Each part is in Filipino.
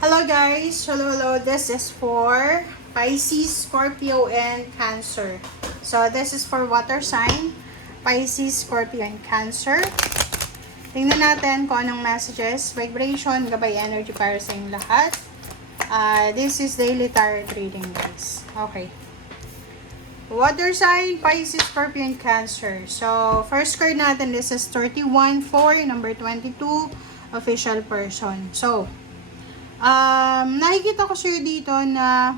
Hello guys! Hello. This is for Pisces, Scorpio, and Cancer. So this is for water sign, Pisces, Scorpio, and Cancer. Tingnan natin kung anong messages, vibration, gabay energy para sa inyong lahat. This is daily tarot reading guys. Okay. Water sign, Pisces, Scorpio, and Cancer. So first card natin, this is 31-4, number 22, official person. So, nakikita ko sa'yo dito na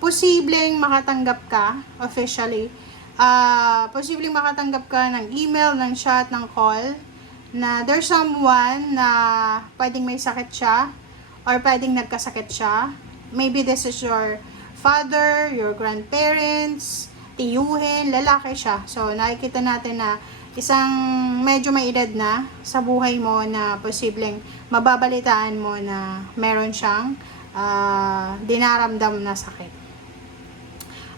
posibleng makatanggap ka officially. Posibleng makatanggap ka ng email, ng chat, ng call na there's someone na pwedeng may sakit siya or pwedeng nagkasakit siya. Maybe this is your father, your grandparents, tiyuhin, lalaki siya. So, nakikita natin na isang medyo may edad na sa buhay mo na posibleng mababalitaan mo na meron siyang dinaramdam na sakit.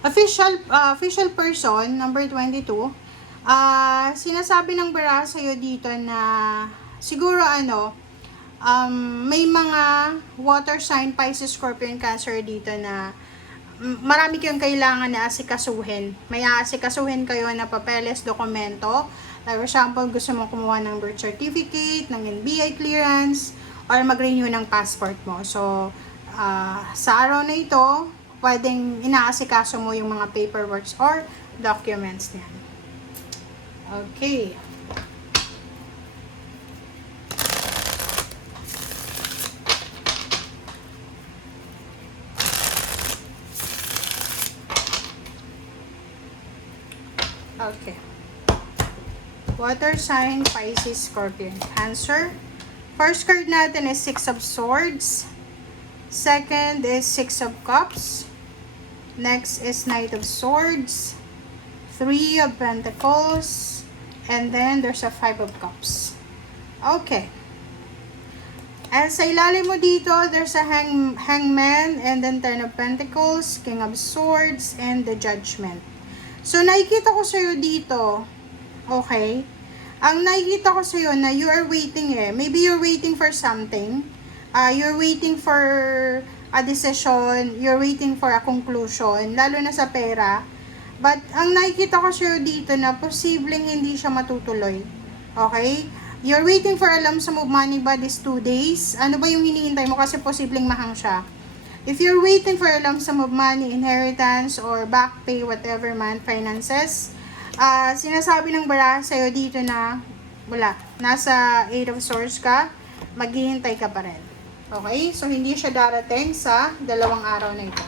Official person, number 22, sinasabi ng bara sa'yo dito na siguro may mga water sign, Pisces, Scorpio, and Cancer dito na marami kayong kailangan na asikasuhin. May aasikasuhin kayo na papeles, dokumento. Like for example, gusto mo kumuha ng birth certificate, ng NBI clearance, or mag-renew ng passport mo. So, sa araw na ito, pwedeng inaasikaso mo yung mga paperworks or documents niyan. Okay. Okay. Water sign, Pisces, Scorpio, and Cancer. First card natin is 6 of Swords. Second is 6 of Cups. Next is Knight of Swords. 3 of Pentacles. And then there's a 5 of Cups. Okay. And sa ilalim mo dito, there's a hangman, and then 10 of Pentacles, King of Swords, and the Judgment. So, nakikita ko sa'yo dito, okay, ang nakikita ko sa'yo na you are waiting maybe you're waiting for something, you're waiting for a decision, you're waiting for a conclusion, lalo na sa pera, but ang nakikita ko sa'yo dito na posibleng hindi siya matutuloy, okay, you're waiting for a lump sum of money ba these 2 days, ano ba yung hinihintay mo kasi posibleng mahang siya. If you're waiting for a lump sum of money, inheritance, or back pay, whatever man, finances, sinasabi ng bara sa'yo dito na wala, nasa 8 of Swords ka, maghihintay ka pa rin. Okay? So, hindi siya darating sa 2 araw na ito.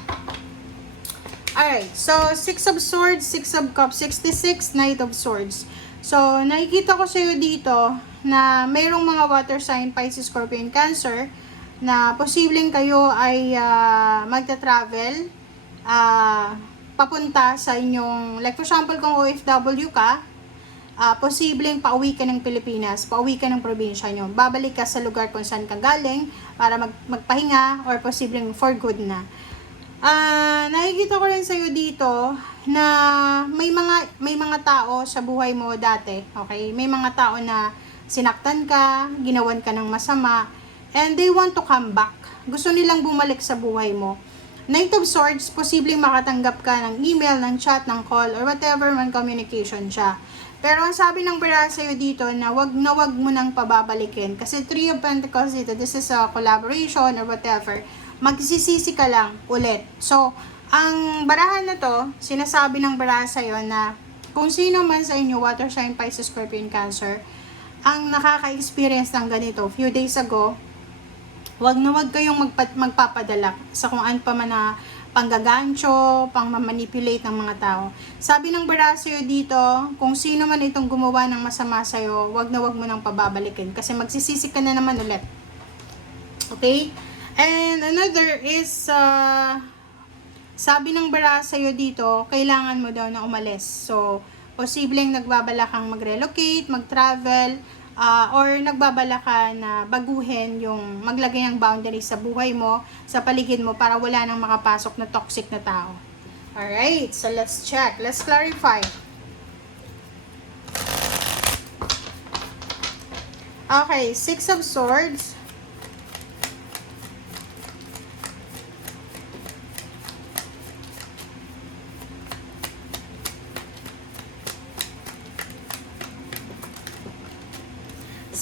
Alright, so 6 of Swords, 6 of Cups, 66, Knight of Swords. So, nakikita ko sa'yo dito na mayroong mga water sign, Pisces, Scorpio, and Cancer, na posibleng kayo ay magta-travel papunta sa inyong, like for example kung OFW ka, posibleng pauwi ka ng Pilipinas, pauwi ka ng probinsya nyo, babalik ka sa lugar kung saan ka galing para magpahinga or posibleng for good na. Nakikita ko rin sa'yo dito na may mga tao sa buhay mo dati, okay? May mga tao na sinaktan ka, ginawan ka ng masama, and they want to come back. Gusto nilang bumalik sa buhay mo. Knight of Swords, posibleng makatanggap ka ng email, ng chat, ng call, or whatever man communication siya. Pero ang sabi ng bara sa'yo dito na wag mo nang pababalikin. Kasi 3 of Pentacles dito, this is a collaboration or whatever. Magsisisi ka lang ulit. So, ang barahan na to, sinasabi ng bara sa'yo na kung sino man sa inyo, water sign, Pisces, Scorpio, and Cancer, ang nakaka-experience ng ganito, few days ago, wag kayong magpapadala sa kung ano pa man na panggagancho, pang manipulate ng mga tao. Sabi ng bara sa'yo dito, kung sino man itong gumawa ng masama sa'yo, wag mo nang pababalikin kasi magsisisi ka na naman ulit. Okay? And another is, sabi ng bara sa'yo dito, kailangan mo daw na umalis. So, posibleng nagbabala kang mag-relocate, mag-travel, or nagbabala ka na baguhin yung maglagay ng boundaries sa buhay mo, sa paligid mo para wala nang makapasok na toxic na tao. Alright, so let's check. Let's clarify. Okay, 6 of Swords,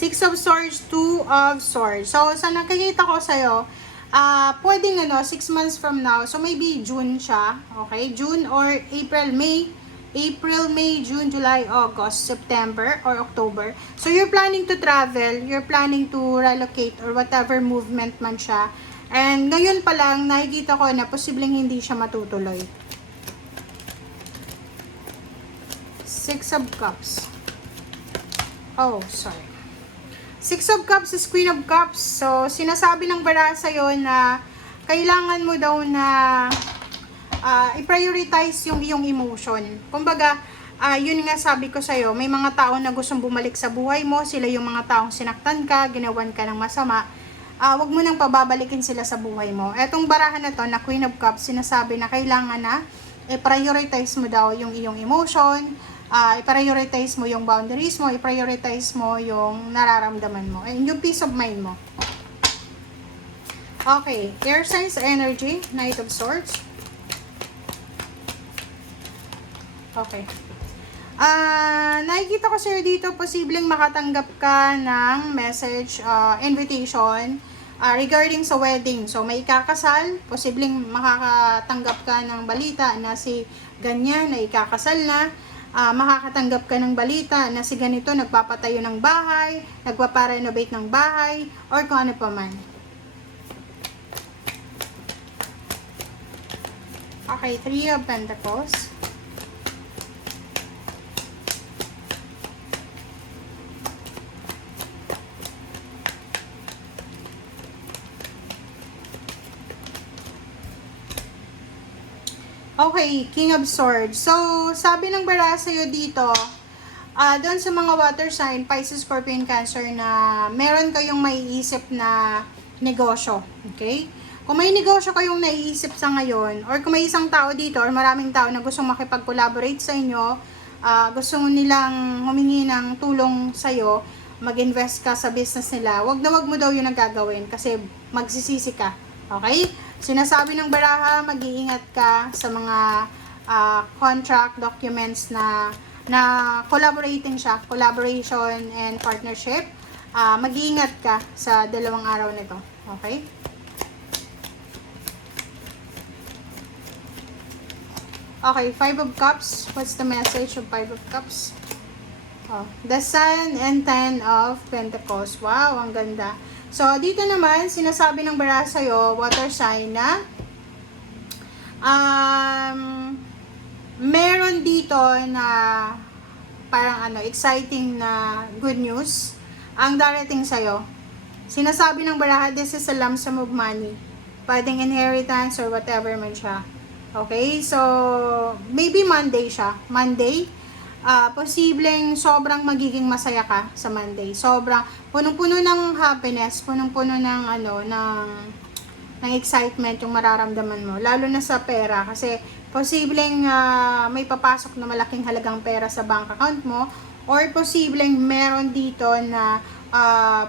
Six of Swords, Two of Swords. So, sa nakikita ko sa'yo, pwedeng 6 months from now, so maybe June siya, okay? June or April, May, June, July, August, September, or October. So, you're planning to travel, you're planning to relocate, or whatever movement man siya. And ngayon pa lang, nakikita ko na posibleng hindi siya matutuloy. Six of Cups. Oh, sorry. Six of Cups is Queen of Cups. So, sinasabi ng bara sa'yo na kailangan mo daw na i-prioritize yung iyong emotion. Kumbaga, yun nga sabi ko sa'yo, may mga tao na gustong bumalik sa buhay mo, sila yung mga taong sinaktan ka, ginawan ka ng masama, wag mo nang pababalikin sila sa buhay mo. Etong barahan na to, na Queen of Cups, sinasabi na kailangan na i-prioritize mo daw yung iyong emotion, i-prioritize mo yung boundaries mo, i-prioritize mo yung nararamdaman mo, and yung peace of mind mo. Okay, air signs energy, Knight of Swords. Okay. Nakikita ko sa'yo dito, posibleng makatanggap ka ng message, invitation, regarding sa wedding. So, may ikakasal, posibleng makakatanggap ka ng balita na si ganyan na ikakasal na, makakatanggap ka ng balita na si ganito nagpapatayo ng bahay, nagpaparenovate ng bahay, or kung ano pa man. Okay, Three of Pentacles. Okay, King of Swords. So, sabi ng bara sa'yo dito, doon sa mga water sign, Pisces, Scorpion, Cancer, na meron kayong maiisip na negosyo. Okay? Kung may negosyo kayong naiisip sa ngayon, or kung may isang tao dito, or maraming tao na gustong makipag-collaborate sa inyo, gusto nilang humingi ng tulong sa'yo, mag-invest ka sa business nila, wag mo daw yun ang gagawin kasi magsisisi ka. Okay? Sinasabi ng baraha, mag-iingat ka sa mga contract documents na collaborating siya, collaboration and partnership. Mag-iingat ka sa dalawang araw nito. Okay? Okay, Five of Cups. What's the message of Five of Cups? The Sun and Ten of Pentacles. Wow, ang ganda. So, dito naman, sinasabi ng bara sa'yo, water sign na meron dito na parang exciting na good news ang darating sa'yo. Sinasabi ng baraha, this is a lump sum of money. Pwedeng inheritance or whatever man siya. Okay? So, maybe Monday siya. Monday. Posibleng sobrang magiging masaya ka sa Monday. Sobrang punong-puno ng happiness, punong-puno ng ng excitement yung mararamdaman mo, lalo na sa pera kasi posibleng may papasok na malaking halagang pera sa bank account mo, or posibleng meron dito na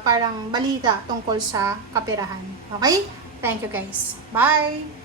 parang balita tungkol sa kaperahan. Okay? Thank you guys. Bye!